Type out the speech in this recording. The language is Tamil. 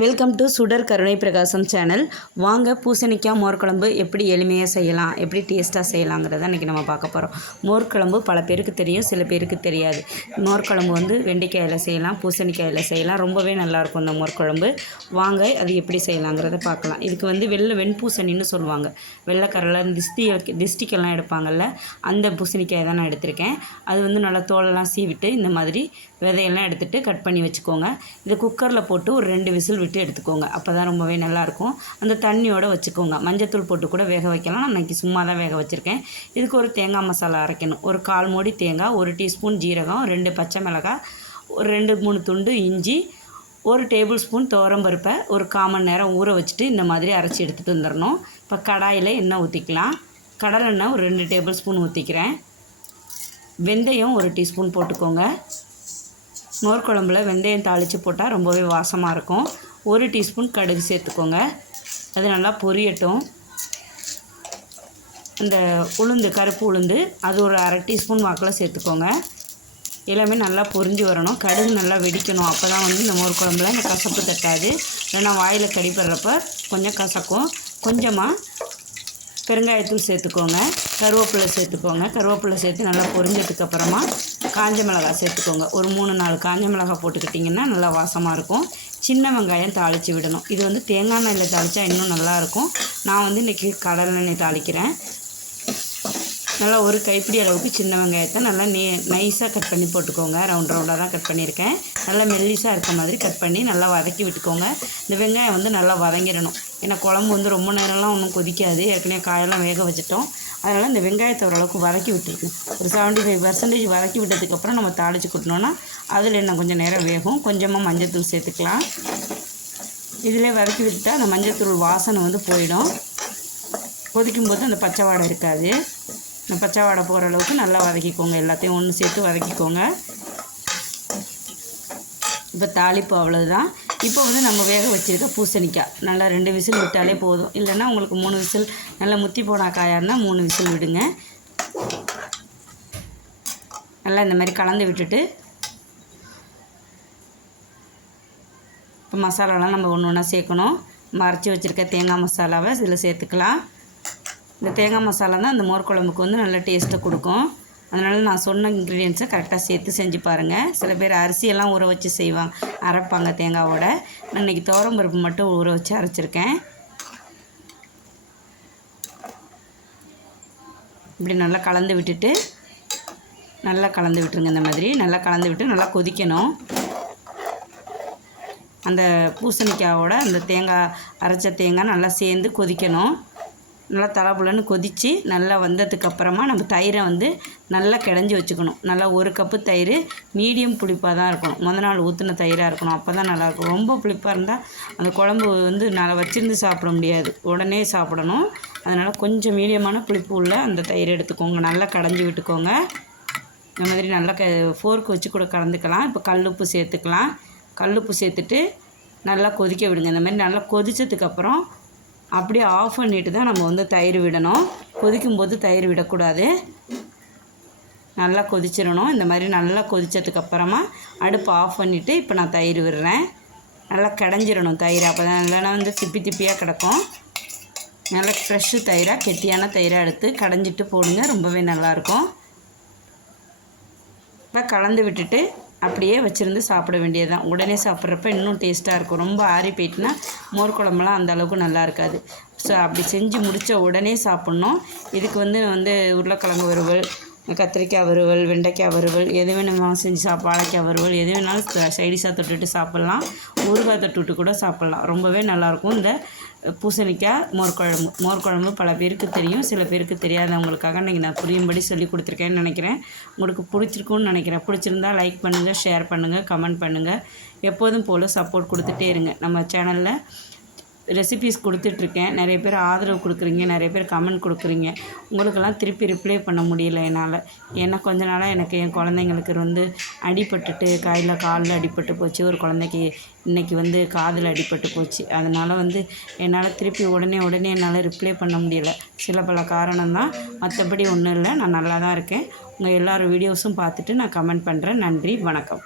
வெல்கம் டு சுடர் கருணை பிரகாசம் சேனல். வாங்க பூசணிக்காய் மோர்க்குழம்பு எப்படி எளிமையாக செய்யலாம், எப்படி டேஸ்ட்டாக செய்யலாங்கிறத இன்றைக்கி நம்ம பார்க்க போகிறோம். மோர்க்குழம்பு பல பேருக்கு தெரியும், சில பேருக்கு தெரியாது. மோர்க்குழம்பு வந்து வெண்டைக்காயில் செய்யலாம், பூசணிக்காயில் செய்யலாம். ரொம்பவே நல்லாயிருக்கும் இந்த மோர்க்குழம்பு. வாங்க அது எப்படி செய்யலாங்கிறத பார்க்கலாம். இதுக்கு வந்து வெண்பூசணின்னு சொல்லுவாங்க. வெள்ளைக்கரில் திஷ்டிக்கெல்லாம் எடுப்பாங்கள்ல, அந்த பூசணிக்காய் தான் நான் எடுத்திருக்கேன். அது வந்து நல்லா தோலெல்லாம் சீவிட்டு இந்த மாதிரி விதையெல்லாம் எடுத்துகிட்டு கட் பண்ணி வச்சுக்கோங்க. இதை குக்கரில் போட்டு ஒரு 2 விசில் விட்டு எடுத்துக்கோங்க. அப்போ தான் ரொம்பவே நல்லாயிருக்கும். அந்த தண்ணியோடு வச்சுக்கோங்க. மஞ்சத்தூள் போட்டு கூட வேக வைக்கலாம். நான் இன்றைக்கி சும்மா தான் வேக வச்சுருக்கேன். இதுக்கு ஒரு தேங்காய் மசாலா அரைக்கணும். ஒரு 1/4 மூடி தேங்காய், 1 டீஸ்பூன் ஜீரகம், 2 பச்சை மிளகாய், ஒரு 2-3 துண்டு இஞ்சி, 1 டேபிள் ஸ்பூன் துவரம்பருப்பை ஒரு 1/4 மணி நேரம் ஊற வச்சுட்டு இந்த மாதிரி அரைச்சி எடுத்துகிட்டு வந்துடணும். இப்போ கடாயில் எண்ணெய் ஊற்றிக்கலாம். கடலெண்ணெய் ஒரு 2 டேபிள் ஸ்பூன் ஊற்றிக்கிறேன். வெந்தயம் 1 டீஸ்பூன் போட்டுக்கோங்க. மோர்க்குழம்புல வெந்தயம் தாளித்து போட்டால் ரொம்பவே வாசமாக இருக்கும். 1 டீஸ்பூன் கடுகு சேர்த்துக்கோங்க. அது நல்லா பொரியட்டும். இந்த உளுந்து, கருப்பு உளுந்து, அது ஒரு 1/2 டீஸ்பூன் வாக்கில் சேர்த்துக்கோங்க. எல்லாமே நல்லா பொரிஞ்சு வரணும். கடுகு நல்லா வெடிக்கணும். அப்போ தான் வந்து இந்த மோர்க்குழம்புல இந்த கசப்பு தட்டாது. இல்லைன்னா வாயில் கடிப்படுறப்ப கொஞ்சம் கசக்கும். கொஞ்சமாக பெருங்காயத்தூள் சேர்த்துக்கோங்க. கருவேப்பிலை சேர்த்துக்கோங்க. கருவேப்பிலை சேர்த்து நல்லா பொரிஞ்சதுக்கப்புறமா காஞ்ச மிளகாய் சேர்த்துக்கோங்க. ஒரு 3-4 காஞ்ச மிளகாய் போட்டுக்கிட்டிங்கன்னா நல்லா வாசமாக இருக்கும். சின்ன வெங்காயம் தாளித்து விடணும். இது வந்து தேங்காய் எண்ணெயில் தாளித்தா இன்னும் நல்லாயிருக்கும். நான் வந்து இன்றைக்கி கடலெண்ணெய் தாளிக்கிறேன். நல்லா ஒரு கைப்பிடி அளவுக்கு சின்ன வெங்காயத்தை நல்லா நைஸாக கட் பண்ணி போட்டுக்கோங்க. ரவுண்டாக தான் கட் பண்ணியிருக்கேன். நல்லா மெல்லிஸாக இருக்க மாதிரி கட் பண்ணி நல்லா வதக்கி விட்டுக்கோங்க. இந்த வெங்காயம் வந்து நல்லா வதங்கிடணும். ஏன்னா குழம்பு வந்து ரொம்ப நேரம்லாம் ஒன்றும் கொதிக்காது. ஏற்கனவே காயெல்லாம் வேக வச்சுட்டோம். அதனால் இந்த வெங்காயத்தை ஓரளவுக்கு வதக்கி விட்டுருக்கணும். ஒரு 75% வதக்கி விட்டதுக்கப்புறம் நம்ம தாளித்து கொட்டினோன்னா அதில் இன்னும் கொஞ்சம் நேரம் வேகும். கொஞ்சமாக மஞ்சத்தூள் சேர்த்துக்கலாம். இதிலே வதக்கி விட்டுட்டால் அந்த மஞ்சத்தூள் வாசனை வந்து போயிடும். கொதிக்கும்போது அந்த பச்சை வாடை இருக்காது. இந்த பச்சை வாடை போகிற அளவுக்கு நல்லா வதக்கிக்கோங்க. எல்லாத்தையும் ஒன்று சேர்த்து வதக்கிக்கோங்க. இப்போ தாளிப்பு அவ்வளோதான். இப்போ வந்து நம்ம வேக வச்சுருக்க பூசணிக்காய் நல்லா 2 விசில் விட்டாலே போதும். இல்லைன்னா உங்களுக்கு 3 விசில் நல்லா முத்தி போன காயாக இருந்தால் 3 விசில் விடுங்க. நல்லா இந்த மாதிரி கலந்து விட்டுட்டு இப்போ மசாலாலாம் நம்ம ஒன்று ஒன்றா சேர்க்கணும். அரைச்சி வச்சுருக்க தேங்காய் மசாலாவை இதில் சேர்த்துக்கலாம். இந்த தேங்காய் மசாலா தான் இந்த மோர்க்குழம்புக்கு வந்து நல்ல டேஸ்ட்டை கொடுக்கும். அதனால் நான் சொன்ன இன்க்ரீடியன்ஸை கரெக்டாக சேர்த்து செஞ்சு பாருங்கள். சில பேர் அரிசியெல்லாம் ஊற வச்சு செய்வாங்க, அரைப்பாங்க தேங்காவோட. நான் இன்றைக்கி துவரம்பருப்பு மட்டும் ஊற வச்சு அரைச்சிருக்கேன். இப்படி நல்லா கலந்து விட்டுட்டு நல்லா கலந்து விட்டுருங்க. இந்த மாதிரி நல்லா கலந்து விட்டு நல்லா கொதிக்கணும். அந்த பூசணிக்காயோட அந்த அரைச்ச தேங்காய் நல்லா சேர்ந்து கொதிக்கணும். நல்லா தலப்புலன்னு கொதித்து நல்லா வந்ததுக்கப்புறமா நம்ம தயிரை வந்து நல்லா கிடஞ்சி வச்சுக்கணும். நல்லா 1 கப்பு தயிர் மீடியம் புளிப்பாக தான் இருக்கணும். நாள் ஊற்றின தயிராக இருக்கணும். அப்போ தான் நல்லாயிருக்கும். ரொம்ப புளிப்பாக இருந்தால் அந்த குழம்பு வந்து நல்லா வச்சிருந்து சாப்பிட முடியாது, உடனே சாப்பிடணும். அதனால் கொஞ்சம் மீடியமான புளிப்பு உள்ள அந்த தயிர் எடுத்துக்கோங்க. நல்லா கடைஞ்சி விட்டுக்கோங்க. இந்த மாதிரி நல்லா ஃபோர்க் வச்சு கூட கலந்துக்கலாம். இப்போ கல்லுப்பு சேர்த்துக்கலாம். கல்லுப்பு சேர்த்துட்டு நல்லா கொதிக்க விடுங்க. இந்த மாதிரி நல்லா கொதித்ததுக்கப்புறம் அப்படியே ஆஃப் பண்ணிவிட்டு தான் நம்ம வந்து தயிர் விடணும். கொதிக்கும்போது தயிர் விடக்கூடாது. நல்லா கொதிச்சிடணும். இந்த மாதிரி நல்லா கொதித்ததுக்கப்புறமா அடுப்பு ஆஃப் பண்ணிவிட்டு இப்போ நான் தயிர் விடுறேன். நல்லா கடைஞ்சிடணும் தயிர். அப்போ தான் இல்லைன்னா வந்து திப்பி திப்பியாக கிடக்கும். நல்லா ஃப்ரெஷ்ஷு தயிராக, கெட்டியான தயிராக எடுத்து கடைஞ்சிட்டு போடுங்க. ரொம்பவே நல்லாயிருக்கும். இப்போ கலந்து விட்டுட்டு அப்படியே வச்சுருந்து சாப்பிட வேண்டியது தான். உடனே சாப்பிட்றப்ப இன்னும் டேஸ்ட்டாக இருக்கும். ரொம்ப ஆறி போயிட்டுனா மோர்க்குழம்புலாம் அந்த அளவுக்கு நல்லா இருக்காது. ஸோ அப்படி செஞ்சு முடித்த உடனே சாப்பிட்ணும். இதுக்கு வந்து உருளைக்கிழங்கு வறுவல், கத்திரிக்காய் வறுவல், வெண்டைக்காய் வறுவல், எது வேணுமாலும் செஞ்சு வாழைக்காய் வறுவல், எது வேணாலும் சைடிஷாக தொட்டுட்டு சாப்பிட்லாம். ஊறுகாய் தொட்டுட்டு கூட சாப்பிட்லாம். ரொம்பவே நல்லாயிருக்கும் இந்த பூசணிக்காய் மோர்க்குழம்பு பல பேருக்கு தெரியும், சில பேருக்கு தெரியாதவங்களுக்காக இன்றைக்கி நான் புரியும்படி சொல்லி கொடுத்துருக்கேன்னு நினைக்கிறேன். உங்களுக்கு பிடிச்சிருக்குன்னு நினைக்கிறேன். பிடிச்சிருந்தா லைக் பண்ணுங்கள், ஷேர் பண்ணுங்கள், கமெண்ட் பண்ணுங்கள். எப்போதும் போல் சப்போர்ட் கொடுத்துட்டே இருங்க. நம்ம சேனலில் ரெசிபீஸ் கொடுத்துட்ருக்கேன். நிறைய பேர் ஆதரவு கொடுக்குறீங்க, நிறைய பேர் கமெண்ட் கொடுக்குறீங்க. உங்களுக்கெல்லாம் திருப்பி ரிப்ளை பண்ண முடியல என்னால். ஏன்னா கொஞ்ச நாளாக எனக்கு என் குழந்தைங்களுக்கு வந்து அடிபட்டுட்டு காலில் அடிபட்டு போச்சு. ஒரு குழந்தைக்கு இன்றைக்கி வந்து காதில் அடிபட்டு போச்சு. அதனால் வந்து என்னால் திருப்பி உடனே என்னால் ரிப்ளை பண்ண முடியலை. சில பல காரணம் தான், மற்றபடி ஒன்றும் இல்லை. நான் நல்லா தான் இருக்கேன். உங்கள் எல்லார் வீடியோஸும் பார்த்துட்டு நான் கமெண்ட் பண்ணுறேன். நன்றி, வணக்கம்.